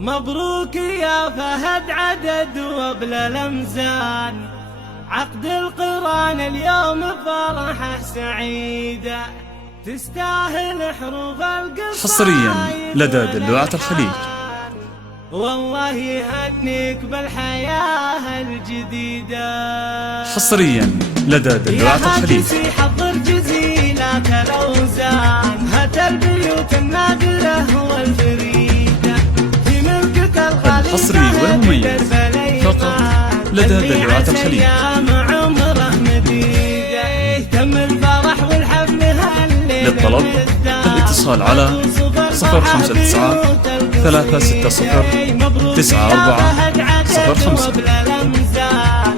مبروك يا فهد عدد وبلا لمزان، عقد القران اليوم فرحة سعيدة، تستاهل حروف القصائد حصريا لدى دلوعة الخليج. والله يهنيك بالحياة الجديدة. حصريا لدى دلوعة الخليج. يا حضر جزيلات الأوزان، هات البيوت النادرة والفريدة، في ملكك الغالي الحصري والمميز فقط لدى دلوعة الخليج. عمره مديدة، تم الفرح والحفل هالليلة. للطلب الاتصال على 059 360 9405.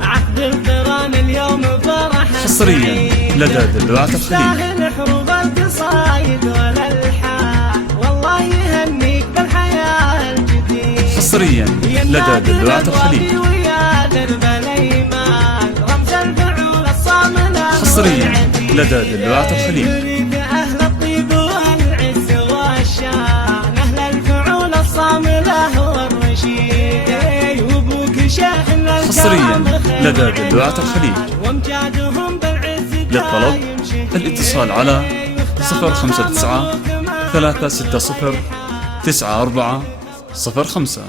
عقد القران اليوم فرح حصريا لدى دلوعة الخليج. حروف القصايد والالحان، والله يهنيك بالحياة الجديدة. حصريا لدى دلوعة الخليج. ويا درب الايمان، رمز الفعول الصاملة. حصريا لدى دلوعة الخليج. يريد اهل الطيب والعز والشان، اهل الفعول الصاملة والرشيدة، وابوك شاهل حصريا لدى دلوعة الخليج. وامجادهم بالعز. للطلب الاتصال على 059 360 9405.